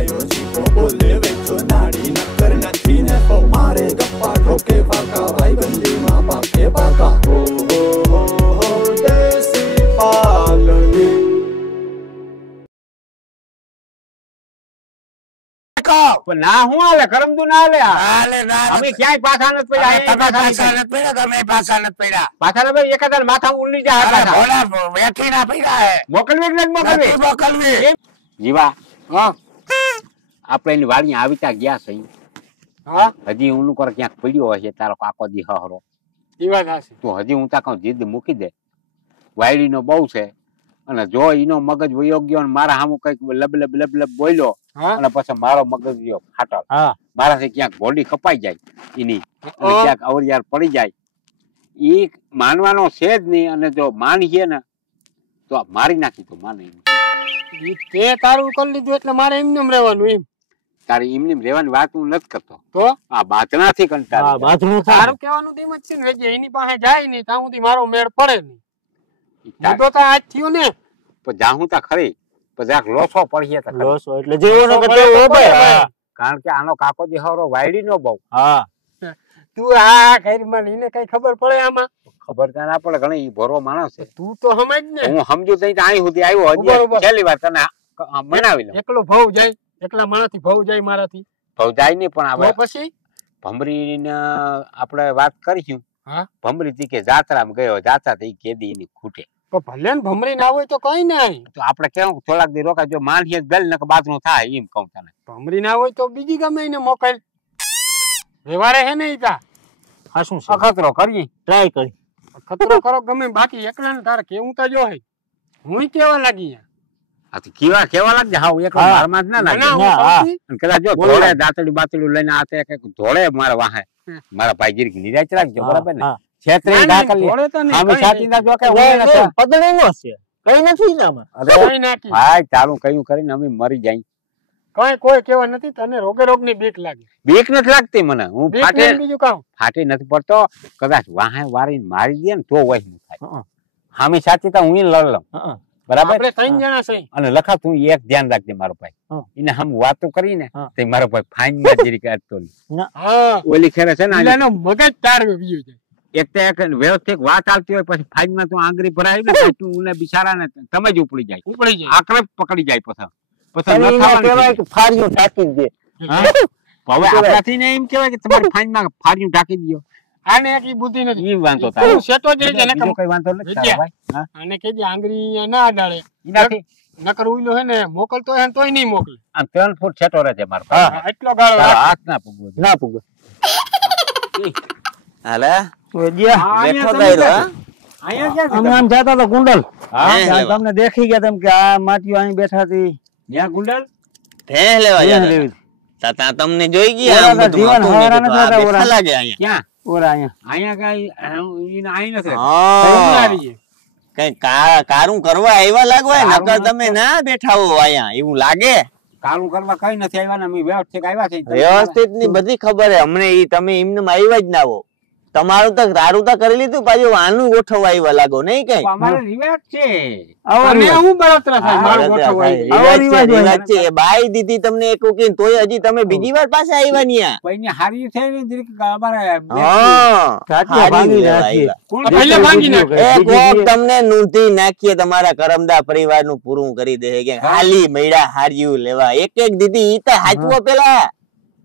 આયો જીવો બોલે વેચો નાડી નકર નથી ને તો મારે ગપ્પા ઠોકે પાકા ભાઈબંધીમાં પાકે પાકા હો દેશી પાલડી ના હું હાલે કરમતું ના હાલે અમે ક્યાંય પાછા નથી પડ્યા તમે પાછા નથી પડ્યા પાછા ના ભાઈ એકાદ માથા ઉલ્લી જાય વેઠી ના પડ્યા મોકલવી જીવા આપણે એની વાડી આવી ગયા છે હજી હું કર ક્યાંક પડ્યો હશે તારો કાકો દી હરો તો હજી હું તા જીદ મૂકી દે વાયડી નો બહુ છે અને જો એનો મગજ વયો ગયો મારા સામું કઈક લબ લબ લબ લબ બોલ્યો અને પછી મારો મગજ ગયો ફાટલ મારાથી ક્યાંક બોડી કપાઈ જાય એની ક્યાંક અવરિયાર પડી જાય એ માનવાનો છે જ નહીં અને જો માનીએ ને તો મારી નાખી તો માને તે તારું કરી લીધું એટલે મારે એમને રહેવાનું એમ તારે એમને રહેવાની વાત હું નથી કરતો તો આ બાતણા થી કંટાળો તારું કહેવાનું તેમ જ છે ને એની પાસે જાય નહીં ત્યાં સુધી મારો મેળ પડે નહીં તો આજ થયું ને જાહું તા ખરી પછી લોસો પડીએ લોસો એટલે જેવો કારણ કે આનો કાકો જે હરો વાયડી નો બહુ તું આ ઘરમાં એને કઈ ખબર પડે આમાં ખબર તો ના પડે ઘણી ભરો માણસ છે તું તો સમજ ને હું સમજુ તઈ અહીં સુધી આવ્યો હજી છેલ્લી વાર તને મનાવી લઉં એકલો ભાવ જાય એકલા મારાથી ભાવ જાય મારાથી ભાવ જાય નહીં પણ આપણે પછી ભમરી ને આપણે વાત કરીશું ભમરી થી કે જાત્રામાં ગયો જાત્રા થી કેદી એની ખૂટે તો ભલે ને ભમરી ના હોય તો કઈ નહીં તો આપણે કેવું થોડાક દી રોકા જો માનીએ બેલ ને બાથરૂમ થાય એમ કહું તને ભમરી ના હોય તો બીજી ગમે એને મોકલ વ્યવહારે હે નહીં તા હા શું અખતરો કરીએ ટ્રાય કરી ખતરો કરો ગમે બાકી એકલા ને તારે કેવું તો જો હું કેવા લાગી કેવા લાગજે હા એકલો મારમાં જ ના લાગે કદાચ જો ધોળે દાંતડી બાતડી લઈને આ તે કઈક ધોળે મારા વાહે મારા ભાઈ જીરીક નિરાશ રાખજો બરાબર ને છેતરી દાખલી આમે છાતીના જો કે પદણી નો છે કઈ નથી આમાં કઈ નાખી ભાઈ ચાલુ કયું કરીને અમે મરી જાય કઈ કોઈ કેવા નથી તને રોગે રોગ ની બીક લાગે બીક નથી લાગતી મને હું બીજું કામ ફાટી નથી પડતો કદાચ વાહે વારીને મારી દે ને તો વહી ન થાય હામી છાતી તો હું લડ લઉં બરાબર આપણે ત્રણ જણા છે અને લખા તું એક ધ્યાન રાખજે મારો ભાઈ એને હમ વાતો કરીને તે મારો ભાઈ ફાઈન માં જરી કાઢતો નહીં હા ઓલી ખેરે છે ને એનો મગજ તાર ગયો છે એક તો એક વ્યવસ્થિત વાત આવતી હોય પછી ફાઈન માં તું આંગળી ભરાય ને તું ઉને બિચારા ને તમે જ ઉપડી જાય આકરે પકડી જાય પછી ફાર્યું ઢાંકી દે હવે આપણાથી ને એમ કેવાય કે તમારી ફાઈન માં ફાર્યું ઢાંકી દો આને એક બુદ્ધિ નથી ઈ વાંધો તારો સેટો જ છે ને કઈ વાંધો નથી તારો ભાઈ આને કેજે આંગળી ના અડાડે ઈનાથી નકર ઉઈલો હે ને મોકલતો હે તોય નહીં મોકલે આ 3 ફૂટ છેટો રહે છે મારો એટલો ગાળો હાથ ના પૂગો ના પૂગો હાલે બેઠો ગાયરો અમે આમ જાતા તો ગુંડલ તમને દેખી ગયા તેમ કે આ માટીઓ અહીં બેઠા હતી ત્યાં ગુંડલ ભેહ લેવા જાય તા તમને જોઈ ગયા જીવન હવારા નથી થતા ઓરા લાગે અહીંયા ક્યાં ઓરા અહીંયા કઈ આઈ નથી કઈ કારું કરવા આવ્યા લાગવાય નકર તમે ના બેઠા હો અહીંયા એવું લાગે કારું કરવા કઈ નથી આવ્યા ને અમે વ્યવસ્થિત આવ્યા છે વ્યવસ્થિત ની બધી ખબર હે અમને ઈ તમે એમને આવ્યા જ ના હો તમારું તો તારું તો કરી લીધું પાછું આનું ગોઠવવા આવ્યા લાગો નહીં કઈ અમારે રિવાજ છે અને હું બળતરા થાય મારું ગોઠવવા રિવાજ છે બાઈ દીધી તમને એક ઉકીન તોય હજી તમે બીજી વાર પાછા આવ્યા નિયા કોઈને હારી છે ને દીક અમારે ભાંગી નાખી પહેલે ભાંગી નાખે એક વખત તમને નૂંધી નાખીએ તમારા કરમદા પરિવાર નું પૂરું કરી દે કે હાલી મૈડા હાર્યું લેવા એક એક દીધી ઈ તો હાચવો પેલા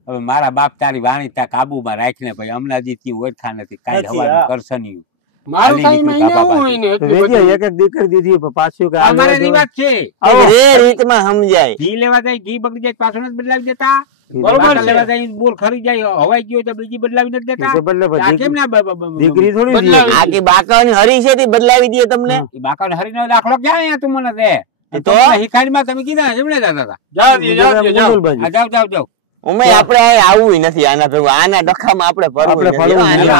હવે મારા બાપ તારી વાણી ત્યાં કાબુમાં રાખીને ભાઈ હમણાં થી ઓળખા નથી કઈ હવાનું કરશે નહીં મારું કઈ મહિને હું હોય ને એક એક દીકરી દીધી પાછું કે અમારે રિવાજ છે એ રીતમાં સમજાય ઘી લેવા જાય ઘી બગડી જાય પાછું નથી બદલાવી દેતા બરોબર લેવા જાય બોલ ખરી જાય હવાઈ ગયો તો બીજી બદલાવી નથી દેતા કેમ ના દીકરી થોડી આખી બાકાની હરી છે તે બદલાવી દે તમને બાકાને હરીનો દાખલો ક્યાં અહીંયા તું મને દે તો હિકારીમાં તમે કીધા એમણે જતા હતા જાવ ઉમે આપણે આવું નથી આના ભેગું આના ડખામાં આપણે પડવું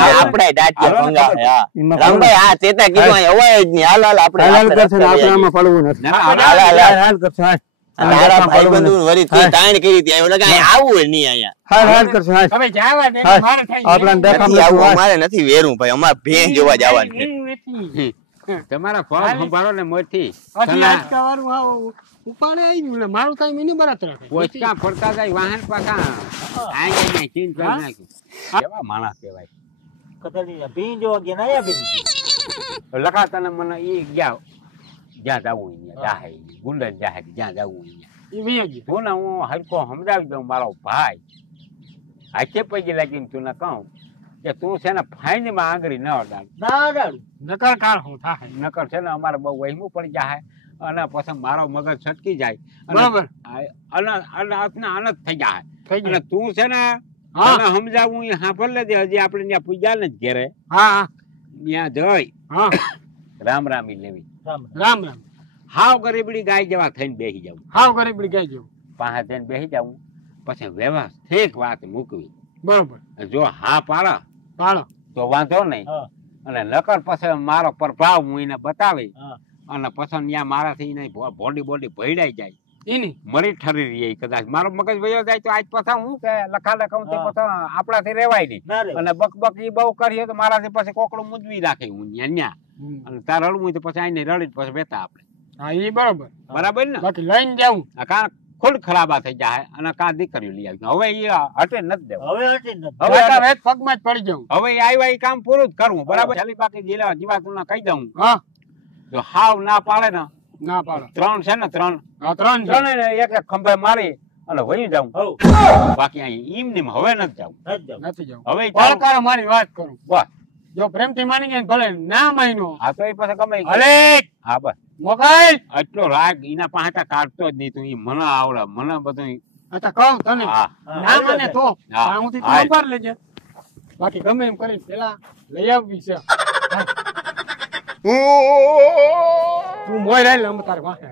આપણે ડાટિયા ભંગા રામભાઈ આ ચેતા કીધું અહીં હવાય જ નહીં હાલ આપણે કરશે આપણે આમાં પડવું નથી હાલ કરશે તારા ભાઈબંધુ વરી તું તાણ કરી હતી એવું લાગે આવું નહીં અહીંયા હાલ કરશે હવે જાવા દે મારે થઈ આપણા દેખામ આવું અમારે નથી વેરું ભાઈ અમાર ભેં જોવા જવાનું તમારા ફોર્મ સંભાળો ને મોરથી ઉપાડે આવી ને મારું કાઈ મિની બરાત રાખે પોચકા ફરતા જાય વાહન પાછા આઈ જાય ચીન કરી નાખ્યું કેવા માણસ કહેવાય કતરી ભીંજો કે નયા ભીંજ લખા તને મને ઈ ગયા જ્યાં જાવું અહીંયા જાહે ગુંડન જાહે જ્યાં જાવું અહીંયા ઈ વેગી તું ને હું હરકો સમજાવી દઉં મારો ભાઈ હાથે પૈકી લાગીને તું ને કહું કે તું છે ને ફાઈન માં આંગળી ન અડાડ ના અડાડું નકર કાર હું થાય નકર છે ને અમારે બહુ વહેમું પડી જાય અને પછી મારો મગજ છટકી જાય બરાબર અનત થઈ જાય થઈ અને ગયું તું છે ને હા તને સમજાવું એ સાંભળ લેજે હજી આપણે ત્યાં પૂજા ને જ ઘેરે હા ત્યાં જઈ હા રામ રામી લેવી રામ રામ રામ હાવ ગરીબડી ગાય જેવા થઈને બેસી જવું હાવ ગરીબડી ગાય જેવું પાસે જઈને બેસી જવું પછી વ્યવસ્થિત વાત મૂકવી બરોબર જો હા પાડે પાડો તો વાંધો નહીં હા અને નકર પછી મારો પ્રભાવ હું એને બતાવી હા અને પછી ત્યાં મારાથી એને બોડી ભયડાઈ જાય એની મરી ઠરી રહી કદાચ મારો મગજ વયો જાય તો આજ પછી હું કે લખા લખાઉં તો પછી આપણાથી રેવાય નહીં ના રે અને બક ઈ બહુ કરીએ તો મારાથી પછી કોકડું મૂંઝવી રાખે હું ન્યા અને તાર રડવું હોય તો પછી આઈને રડી પછી બેતા આપણે હા ઈ બરોબર બરાબર ને બાકી લઈને જાઉં આ કાં ખુદ ખરાબા થઈ જાય અને કાં દીકરીઓ લઈ આવી હવે એ હટે નથી દેવું હવે હટી નથી હવે હવે પગમાં જ પડી જાઉં હવે એ આવ્યા એ કામ પૂરું જ કરવું બરાબર ચાલી બાકી જીવા તું કહી દઉં હા જો હાવ ના પાડે ને ના પાડો 3 છે ને 3 હા 3 છે ત્રણે એક ખંભે મારી અને વહી જાઉં હવ બાકી અહીં ઈમ નીમ હવે નથી જાઉં નથી જાવ નથી જાઉં હવે પડકારો મારી વાત કરું બસ જો પ્રેમથી માની ગયા ને ભલે ના માન્યો આ તો એ પછી ગમે અરે હા બસ મોબાઈલ એટલો રાગ એના પાસે કાઢતો જ નહીં તું ઈ મને આવડે મને બધું અચ્છા કહું તને હા ના મને તો હા. આઉથી હા. તું ઉપાડ લેજે બાકી ગમે એમ કરી પેલા લઈ આવવી છે તું મોય રહી અમે તારે વાંહે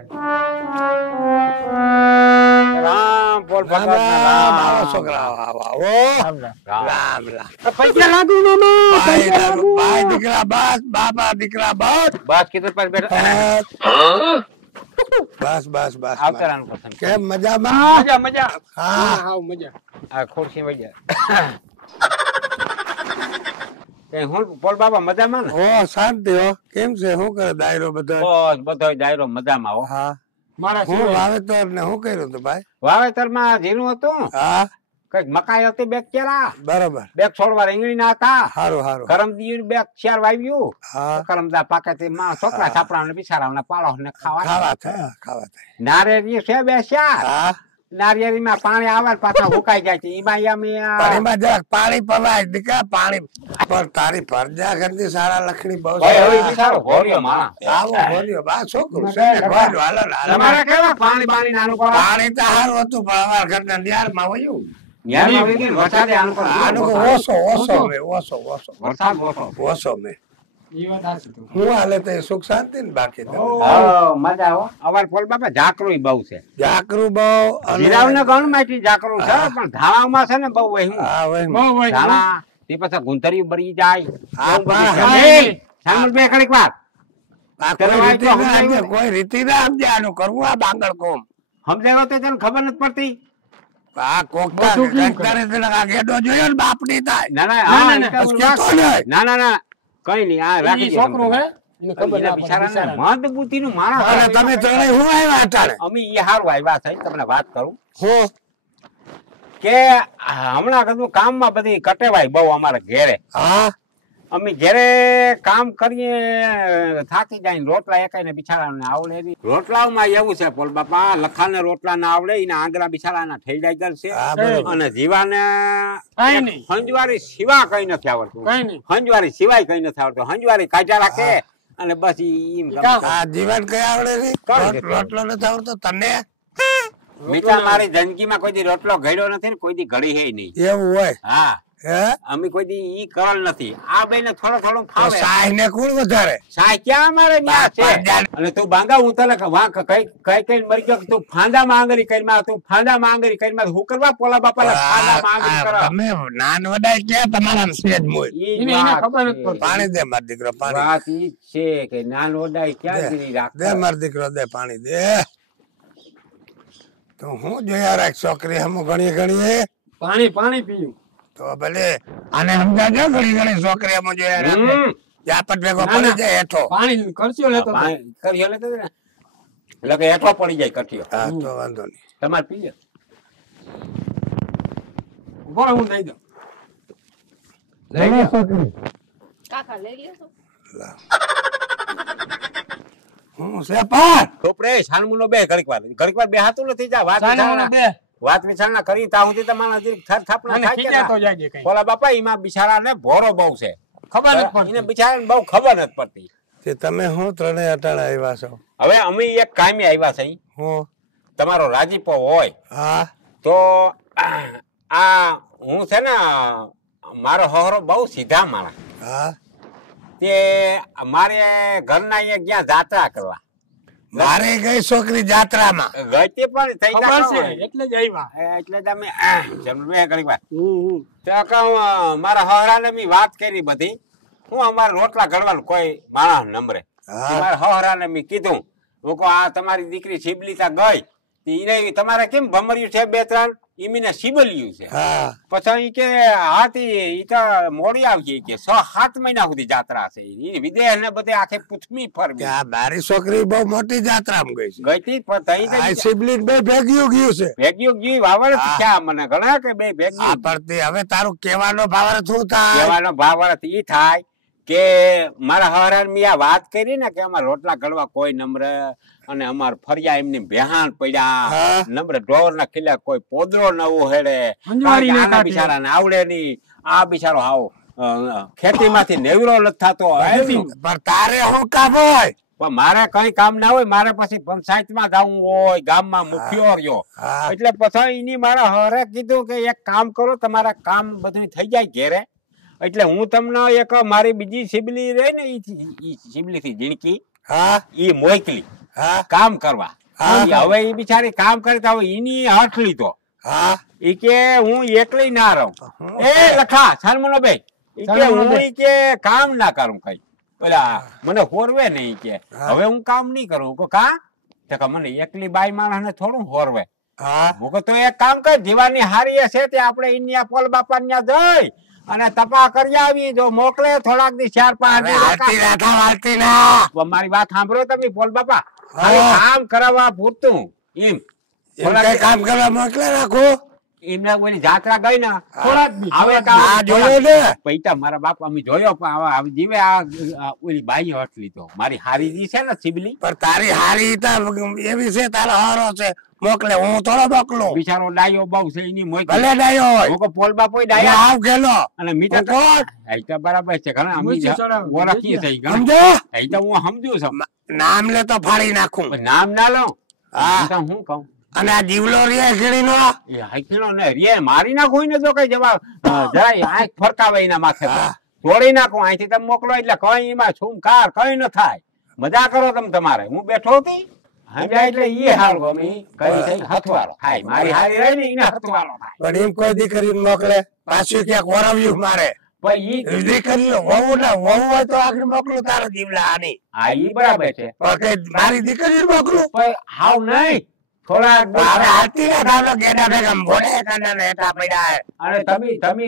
રામ બોલ ભગવાન રામ આવો છોકરા આવો રામ રામ રામ પૈસા લાગુ મામા પૈસા લાગુ ભાઈ દીકરા બસ બાબા દીકરા બસ બસ કીધું પર બેઠા બસ બસ બસ આવતરાનું પસંદ કેમ મજામાં મજા મજા હા હાવ મજા આ ખુરશી વઈ જાય એ હું બોલ બાબા મજામાં ને ઓ શાંતિ હો કેમ છે શું કરે દાયરો બધો બસ બધો દાયરો મજામાં હો હા મારા હું સિવાય વાવેતર ને શું કર્યું તું ભાઈ વાવેતરમાં જીરું હતું હા કઈક મકાઈ હતી બે કેરા બરોબર બે છોડવા રીંગણી ના હતા સારું સારું કરમદી બે ચાર વાવ્યું હા કરમદા પાકે તે માં છોકરા છાપરા ને બિચારા પાડો ને ખાવા ખાવા થાય ખાવા થાય નારિયેળી છે બે ચાર હા નારિયેળી માં પાણી આવે ને પાછા હુકાઈ જાય છે એમાં અમે પાણીમાં જરાક પાણી પવાય દીકરા પાણી પર તારી ફરજા કરતી સારા લખણી બહુ હવે સારા. બિચારો ભોળિયો માણસ આવો બોલ્યો બા છોકરું છે ને ગોળ હાલો ને, હાલો. તમારે કેવા પાણી બાણી નાનું કરો પાણી તો સારું હતું પણ અમારા ઘરના નિયારમાં વયું ન્યારમાં વહી ગયું, વરસાદે આનું કરો. આનું તો ઓછો ઓછો મેં ઓછો ઓછો વરસાદ ઓછો. ઓછો મેં ઈ વાત સાચી તું. હું હાલે તો સુખ શાંતિ ને બાકી તો હા, મજા આવો અમાર પોલ બાપા ઝાકરું બહુ છે જાકરું બહુ અને જીરાવને ઘણું માટી ઝાકરું છે પણ ધાવામાં છે ને બહુ વહેવું હા વહી બહુ હોય છે. ધાણા તે પછી ગુંથરિયું ભરી જાય હા, એવું બધું હા, છે. એ, શામલ બે ઘડીક વાર આ ચલો, કોઈ રીતિ આ તો ના સમજાયું સમજે, ને. કોઈ રીતિ ના સમજે આનું કરવું આ બાંગડ કોમ સમજાયો તો તને ખબર નથી પડતી આ કોકતા બધું કેમ કરે છે ને આ ગેડો જોયો ને બાપ ની થાય ના ના ના, હા, ના, એ તો બસ હું કહેતો રાખું. નહીં. ના ના ના કઈ નહીં આ રાખી ઈ દે છોકરું તમે. હે એને ખબર એના ના પડે, બિચારાને બિચારાને. મંદ બુદ્ધિનું માણસ અને હોય. તમે ત્રણેય હું આવ્યા અટાણે અમે એ હારું આવ્યા છે તમને વાત કરું હું કે હમણાં કીધું કામમાં બધી કટેવાય બહુ અમારે ઘેરે હા અમે ઘેરે કામ કરીએ થાકી જાય ને રોટલા એકાઈ ને બિચારાને આવડે નહીં રોટલાઓમાં એવું છે પોલ બાપા લખાને રોટલા ના આવડે એના આંગળા બિચારાના થઈ જાય ગયેલ છે હા બરોબર અને જીવાને કઈ નહીં. હંજવારી સિવા કઈ નથી આવડતું કઈ નહીં. હંજવારી સિવાય કઈ નથી આવડતું હંજવારી કાઢ્યા રાખે અને બસ ઈ એમ ગમે. આ જીવન કઈ આવડે છે કઈ નથી. રોટલો નથી આવડતો તને મીઠા મારી જિંદગીમાં કોઈ દી રોટલો ઘડ્યો નથી ને કોઈ દી ઘડી હે નહીં એવું હોય હા હે અમે કોઈ દી ઈ કરલ નથી આ બેને થોડો થોડો તો ફાવે સાય ને કોણ વધારે સાય ક્યાં અમારે ન્યા છે અને તું બાંગા હું તને વાંક કઈ મરી ગયો કે તું ફાંદા માંગરી કરી માં તું ફાંદા માંગરી કરી માં હું કરવા પોલા બાપા ફાંદા માંગરી કરો તમે નાન વડાય ક્યાં તમારા સેજ મોય ઈ એને વાત ખબર નથી છે. પડતી. પાણી દે માર દીકરો પાણી વાત ઈ જ છે કે નાન ઓડાય ક્યાં ગીરી દે રાખે માર દીકરો દે પાણી દે તો હું જોયા રાખ છોકરી હમ ઘણી ઘણી પાણી પાણી પીયું તો ભલે આને સમજાજો ઘણી ઘણી છોકરી હમ જોયા રાખે હમ. યાપટ ભેગો ના, પડી ના. જાય હેઠો પાણી કરશો લેતો હતો. પાણી કર્યો લેતો હતો ને. એટલે કે હેઠો પડી જાય કઠિયો. હા તો વાંધો નહીં. તમારે પી લે. ઉભો રહો, હું દઈ દઉં. કાકા લઈ લેશો. હું છે પણ ચોપડે સાનમુનો બે ઘડીક વાર બે હાથું નથી જા વાત સાનમુનો બે. વાત વિચારણા કરી તા સુધી તમારા હજી થાપના મને થાય ખીજાતો કે જાજે કઈ. બોલા બાપા એમાં બિચારાને ભોરો બહુ છે. ખબર નથી પડતી. એને બિચારાને બહુ ખબર નથી પડતી. તે તમે હું ત્રણેય અટાણા આવ્યા છો? હવે અમે એક કામી આવ્યા છે. હું તમારો રાજીપો હોય હા તો આ હું છે ને મારો હહરો બહુ સીધા માણસ. હા તે મારે ઘરના અહીંયા ગયા જાત્રા કરવા મારે ગઈ છોકરી જાત્રામાં ગઈ પણ થઈ ખબર છે જાય એટલે જ આવ્યા. એટલે તમે બે ઘડીક વાર તો કહું મારા હહરાને મેં વાત કરી બધી. હું અમારા રોટલા ઘડવાનું કોઈ માણસ નંબરે હા મારા હહરાને મેં કીધું હું કહું આ તમારી દીકરી શિબલીતા ગઈ એને તમારે કેમ ભમર્યું છે બે ત્રણ ઈમીને શિબલ્યું છે. હા પછી ઈ કે હાથી ઈ તો મોડી આવશે કે 6-7 મહિના સુધી જાત્રા છે. ઈ વિદેશ ને બધે આખે પૂછમી ફરવી કે આ મારી છોકરી બહુ મોટી જાત્રામાં ગઈ છે. ગઈ તી પણ થઈ આ ગઈ સિબલિંગ બે ભેગ્યું ગયું છે. ભેગ્યું ગયું વાવર હા. થયા મને ઘણા કે બે આ ભેગ્યું પડતી હવે તારું કહેવાનો ભાવ શું થાય? કહેવાનો ભાવ ઈ થાય કે મારા હરાન મિયા વાત કરી ને કે અમારા રોટલા ઘડવા કોઈ નમ્ર અને અમાર ફરિયા એમની બેહાન પડ્યા હા. નમ્ર ઢોર ના ખીલા કોઈ પોદરો ન ઉહેડે અંજવારી ના કાઢે. બિચારાને આવડે નહીં. આ બિચારો હાવ ખેતી માંથી નેવરો નથી થતો. પણ તારે શું કામ હોય? પણ મારે કઈ કામ ના હોય. મારે પછી પંચાયતમાં જવું હોય, ગામમાં મુખ્યો રહ્યો હા એટલે પછી એની મારા હરે કીધું કે એક કામ કરો તમારા કામ બધું થઈ જાય ઘેરે એટલે હું તમને એક મારી બીજી સિબલી રહી ને ઈ સિબલી થી જીણકી હા ઈ મોકલી હા કામ કરવા. હા. ઈ હવે ઈ બિચારી કામ કરતા હોય એની હઠ લીધો. હા ઈ કે હું એકલી ના રહું. હું એ લખા સાનમનો બે ઈ કે હું ઈ કે કામ ના કરું કઈ ઓલા મને હોરવે નહીં કે હા. હવે હું કામ નહીં કરું કો કા તો કે મને એકલી બાઈ માણસ ને થોડું હોરવે. હા હું કહું તો એક કામ કર જીવાની હારી હશે તે આપણે ઇન્ડિયા પોલ બાપા ત્યાં જઈ અને તપા કરી આવી. જો મોકલે થોડાક દી 4-5 દી હાલતી ના થાવ, હાલતી ના. મારી વાત સાંભળો તમે પોલ બાપા હા. ખાલી કામ કરાવવા પૂરતું એમ એમ કઈ કામ કરવા મોકલે રાખો. એમને ઓલી જાત્રા ગઈ ને થોડાક દી હવે આ જોયો ને પૈતા મારા બાપા અમે જોયો પણ હવે જીવે આ ઓલી બાઈ હટ લીધો મારી હારી જી છે ને સિબલી પણ તારી હારી તો એવી છે, તારો હારો છે, મોકલે. હું થોડો મોકલું. બિચારો ડાયો બહુ છે એની મોય ભલે ડાયો હોય. હું પોલ બાપો હું ડાયા આવ ગેલો. અને મીઠા હું કોણ? તો બરાબર છે ઘણા મૂછી ચડાવ. ઓળખીએ છે ઘણા સમજો? તો હું સમજુ છું નામ લે તો ફાડી નાખું. પણ નામ ના લઉં હા. તો હું કહું અને આ જીવલો રે ખીડીનો એ હાઈકીનો ને રે મારી નાખું ને જો કઈ જવાબ જરાય આંખ ફરકાવે એના માથે તો. હા. તોડી નાખું અહીંથી તમે મોકલો એટલે કઈ એમાં શું કાર કઈ ન થાય. મજા કરો તમે તમારે. હું બેઠો હતી સમજાય એટલે ઈ હાલ ગમે કઈ થઈ હથવાળો થાય મારી હારી રહી ને એને હથવાળો થાય પણ એમ કોઈ દીકરી મોકલે પાછું ક્યાંક વરાવ્યું મારે. પણ ઈ દીકરી વહુ ને વહુ હોય તો આખરી મોકલું તારો જીવલા આની. હા ઈ બરાબર છે પણ કઈ મારી દીકરી મોકલું. પણ હાવ નહીં થોડા હવે હાથી ના થાવ ગેડા ભેગા ભોળે કાંડા ને હેઠા પડ્યા હે. અને તમે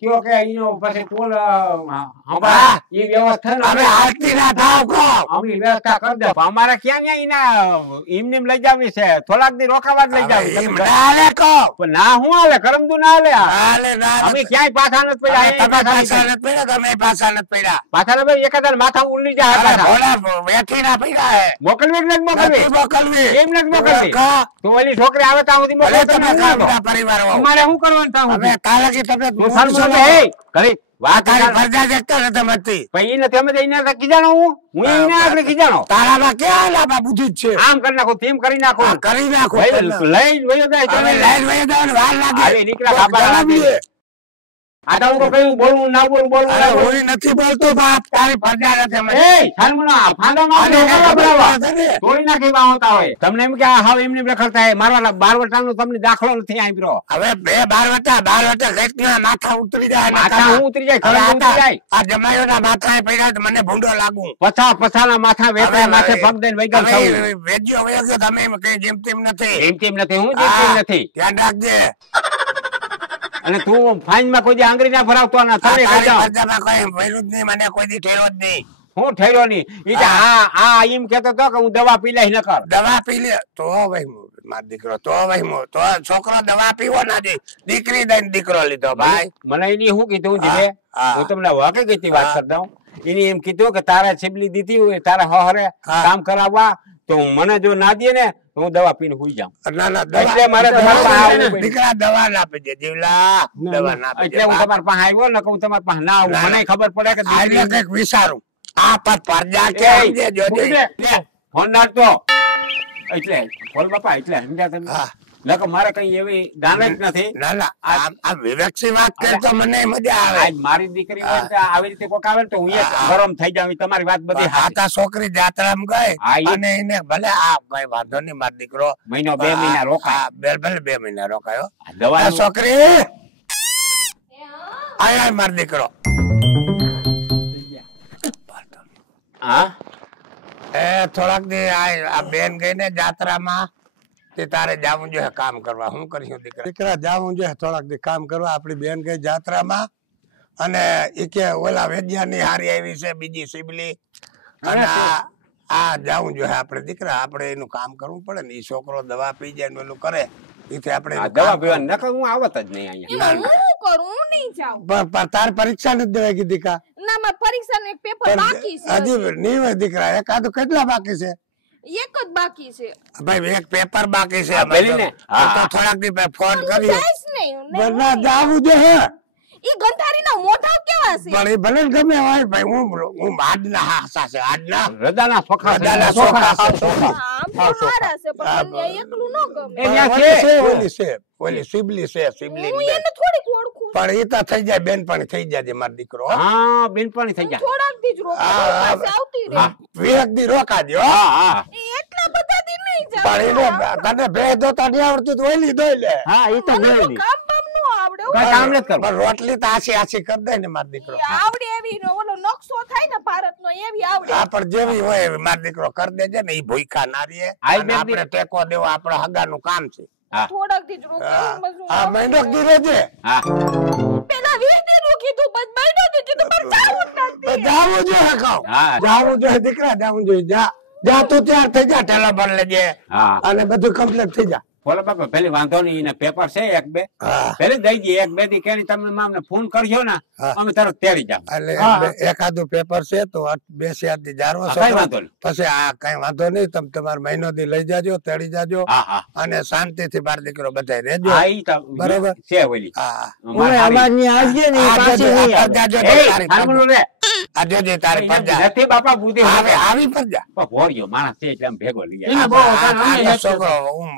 કયો કે એનો પછી ટોલ હા. એ વ્યવસ્થા ને હવે હાથી ના થાવ કહો. અમે વ્યવસ્થા કરી દે અમારે ક્યાં ક્યાં એના એમને લઈ જાવી છે થોડાક દી રોકાવા જ લઈ હવે જાવી એમ ના હાલે કહો. પણ ના હું હાલે કરમતું ના હાલે આ. હાલે ના અમે ક્યાંય પાછા નથી પડ્યા તમે અહીંયા પાછા પાછા નથી પડ્યા, તમે પાછા નથી પડ્યા. પાછા ને ભાઈ એકાદ માથા ઉલ્લી જાય અરે પાછા. ભોળા વેઠી ના પડ્યા હે. મોકલવી કે નથી મોકલવી નથી મોકલવી. એમ નથી મોકલવી કહો. તો ઓલી છોકરી આવે ત્યાં સુધી ભલે મોકલો તમે તમે કામના પરિવાર હો. અમારે શું કરવાનું ત્યાં હવે સુધી? તારે કે તમે હું સારું બોલું, એ ઘડી વાત તારી તારી ફરજા દેખતો નથી મતતી. પછી એને તમે એને આગળ ખીજાણો હું એને આગળ ખીજાણો તારામાં ક્યાં લાભા બુદ્ધિ જ છે. આમ કરી નાખો તેમ કરી નાખો આ કરી નાખો. લઈ વયો જાય હવે તમે. લાઈન વહી જવાની વાર લાગે. આવી નીકળ્યા કોક બાબા જણાવીએ. લાગે. આ તો હું તો કયું બોલવું ના બોલવું અરે હું નથી બોલતો બાપ, તારી ફરજા નથી મતતી. એ શાનમુના ફાંદા માં આને આપણે કઈ ઓગળવા ખબર ભરાવા. નથી. તોડી નાખી એવા હોતા હોય તમને એમ કે આ હાવ એમને રખડતા હોય મારવાના 12 વર્ષનો તમને દાખલો નથી આપ્યો હવે બે 12 વટા ઘટના માથા ઉતરી જાય. માથા હું ઉતરી જાય ખરા ઉતરી જાય આ જમાયોના માથા પડ્યા તો મને ભૂંડો લાગુ. પછાના માથા વેપાય માથે પગ દઈને વૈગલ થવું હવે વેજ્યો વયો ગયો, તમે એમ કઈ જેમ તેમ નથી. એમ તેમ નથી હું જેમ તેમ નથી ધ્યાન રાખજે. અને તું ફાઈન માં કોઈ દી આંગળી ના ભરાવતો ના આ તમે તારી કહેજો. ફરજામાં કોઈ ભર્યું જ નહીં, મને કોઈ દી ઠેરો જ નહીં. હું ઠેર્યો નહીં ઈ કે આ એમ કેતો તો કે હું દવા પી લઈશ ન કર દવા પી લે તો ભાઈ મારો દીકરો તો ભાઈ તો છોકરો દવા પીવો ના દે દીકરી દઈને દીકરો લીધો ભાઈ મને એની શું કીધું જીવે હું તમને વાકે કીધી વાત કરી દઉં એને એમ કીધું કે તારા છેબલી દીધી હોય તારા હરે કામ કરાવવા તો મને જો ના દે ને હું દવા પીને સુઈ જાઉં ના ના એટલે મારે તમારી પાસે આવવું પડ્યું. દીકરા દવા ના પીજે જીવલા દવા ના પીજે એટલે હું તમારી પાસે આવ્યો ને કહું તમારી પાસે ના આવું મને ખબર પડે કે આજે કઈક વિચારું આ પર પરજા કે સમજે જોજે ફોન નાખતો એટલે બોલ બાપા એટલે સમજ્યા તમે નકર મારે કઈ એવી દાન જ નથી ના ના આ વિવેકસી વાત કરે તો મને મજા આવે આજ મારી દીકરી હોય તો આવી રીતે કોક આવે તો હું એક ગરમ થઈ જાઉં તમારી વાત બધી આતા છોકરી જાત્રામાં ગઈ અને એને ભલે આ કઈ વાંધો નહીં મારો દીકરો મહિનો 2 મહિના રોકાય ભલે 2 મહિના રોકાયો દવા છોકરી આય મારો દીકરો હા થોડાક દી આ બેન ગઈ ને જાત્રામાં તે તારે જાવું જોઈએ કામ કરવા શું કરીશું દીકરા જાવું જોઈએ થોડાક દી કામ કરવા આપડી બેન ગઈ જાત્રામાં અને ઈ કે ઓલા વેદ્યાની હારી આવી છે બીજી સિબલી અને આ જાવું જોઈએ આપણે દીકરા આપણે એનું કામ કરવું પડે ને ઈ છોકરો દવા પી જાય ને ઓલું કરે ઈથી આપણે દવા પીવા નકર હું આવત જ નહીં અહીંયા હું કરું હું નહીં જાઉં પણ તાર પરીક્ષા નથી દેવાય કે દીકરા ના માર પરીક્ષાનું એક પેપર બાકી છે હજી નહીં હોય દીકરા એકાદું કેટલા બાકી છે એક જ બાકી છે ભાઈ એક પેપર બાકી છે પેલી ને તો થોડાક દી ફોન કર્યો જઈશ નહીં ના જાવું છે હે ઈ ગંધારીના મોઢા કેવા છે પણ એ ભલે ગમે હોય ભાઈ હું આજના હાસા છે આજના રદાના સોખા રદાના સોખા આમ તો હારા છે પણ મને એકલું ન ગમે એ ન્યા છે ઓલી સિબલી છે સિબલી હું એને થોડીક ઓળખું પણ એ તો થઈ જાય બેનપણી થઈ જાય મારો દીકરો હા બેનપણી થઈ જાય થોડાક દી જ રોકાય પાસે આવતી રહે વિવેક દી રોકા દો હા એટલા બધા દી નહીં જાવ પણ એને તને બે દોતા નહીં આવડતું તો ઓલી દોઈ લે હા એ તો ગયેલી કામ બામ નો આવડે કઈ કામ નથી કરવું પણ રોટલી તો આછી આછી કરી દે ને મારો દીકરો આવડે એવી ઓલો નકશો થાય ને ભારતનો એવી આવડે હા પણ જેવી હોય એવી મારો દીકરો કરી દેજે ને ઈ ભૂખા ના રહે આપણે ટેકો દેવો આપણા હગાનું કામ છે થોડાક દી જ રોકાય બસ આ મહિનો દી રહેજે હા પેલા 20 દી રોકી તું બસ મહિનો દી કીધું પણ જાવું જ નથી જાવું જોઈએ કહું હા જાવું જોઈએ દીકરા જાવું જોઈએ જા તું તૈયાર થઈ જા ટેલા ભર લેજે હા અને બધું કમ્પ્લીટ થઈ જા બોલો બાપા પેલી વાંધો નહીં એને પેપર છે એક બે હા પેલી દઈ દઈએ એક બે દી કેરી તમે અમને ફોન કરજો ને અમે તરત તેડી જાવ એટલે એકાદું પેપર છે તો બે ચાર દી જારવો છો કઈ વાંધો નહીં પછી આ કઈ વાંધો નહીં તમે તમારો મહિનો દી લઈ જાજો તેડી જાજો હા હા અને શાંતિથી બાર દીકરો બધાય રહેજો હા ઈ તો બરોબર. છે ઓલી હા ઓય અમારી આવજે ને ઈ પાછી નહીં આવે. જાજો એ તારી હારમણું રે આજે જે તારી પરજા નથી બાપા બુદ્ધિ આવે હવે આવી પરજા ભોળિયો માણસ છે એટલે આમ ભેગો લઈ એને જાય બહુ આ છોકરો હું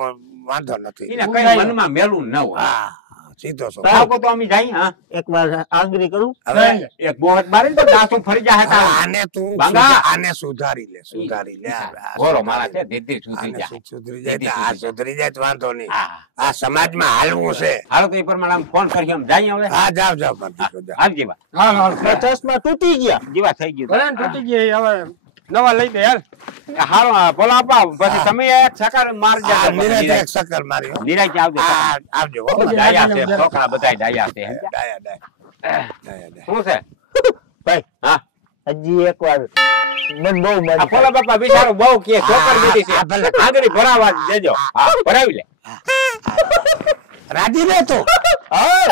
વાંધો નથી એને કઈ મનમાં મેલું ન હોય હા સીધો છો બાપો તો અમે જાય હા એક વાર આંગળી કરું હવે એક બોહત મારે તો દાસુ ફરી જાય તા આને તું બાંગા. આને સુધારી લે ગોરો માણસ છે દીદી સુધરી આને જાય સુધરી જાય તો આ સુધરી જાય તો વાંધો નહીં હા આ સમાજમાં હાલવું છે હાલો તો એ પ્રમાણે આમ ફોન કરી આમ જાય હવે હા જાવ જાવ બંધ જાવ હાલ જીવા હાલ ચશ્મા તૂટી ગયા જીવા થઈ ગયું ભલે ને તૂટી ગઈ હવે નવા લઈ દે હાલ હાલો બોલો આપા પછી તમે એક સકાર માર આ જા નિરાંતે એક શક્કર માર્યો નિરાજ આવજો આવજો હો. ડાયા છે છોકરા બધાય ડાયા છે ડાયા, ડાયા. શું છે ભાઈ હા હજી એક વાર મને બહુ આ મજા ફોલા બાપા બિચારો બહુ કે છોકર દીધી છે આ ભલે. આગળ ભરાવા દેજો હા ભરાવી લે રાજી રે તું હા